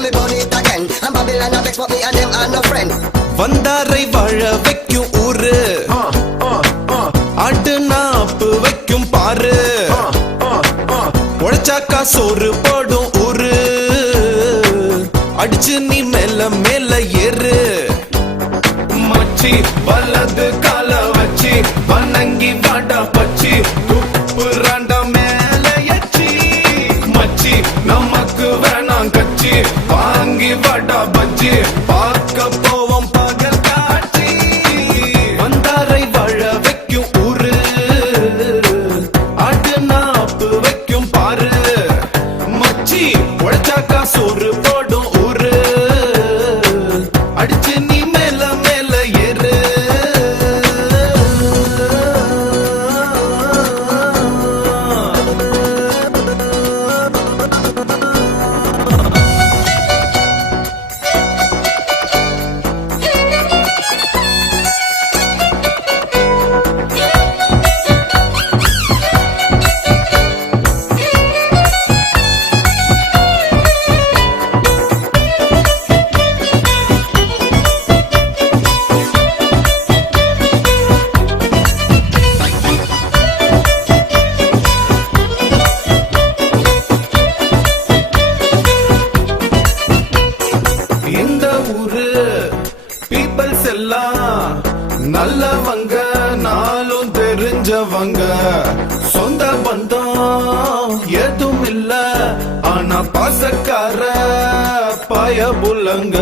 and me burn it again. And Babylon a vex for me and them are no friend. வந்தாரை வாழ வைக்கும் ஊரு ஆட்டு nap வைக்கும் பாரு உழைச்சாக்கா சோறு போடும் ஊரு அடிச்சு நீ மேல மேல ஏறு மச்சி வலது கால வச்சு வணங்கி வாடா பச்சி துப்புறாண்ட மேல எச்சி மச்சி நமக்கு வேணாம் கச்சி வாங்கி வாடா பச்சி பார்க்க போவோம் பகல் காட்சி வந்தாரை வாழ வைக்கும் ஊரு ஆட்டு நாப்பு வைக்கும் பாரு மச்சி உழைச்சாக்கா சோறு போடும் ஊரு அடிச்சு நீ மேல மேல ஏறு இந்த ஊரு பீப்பிள்ஸ் எல்லாம் நல்லவங்க நாளும் தெரிஞ்சவங்க சொந்த பந்தம் எதுவும் இல்ல ஆனா பாசக்கார பயபுலங்க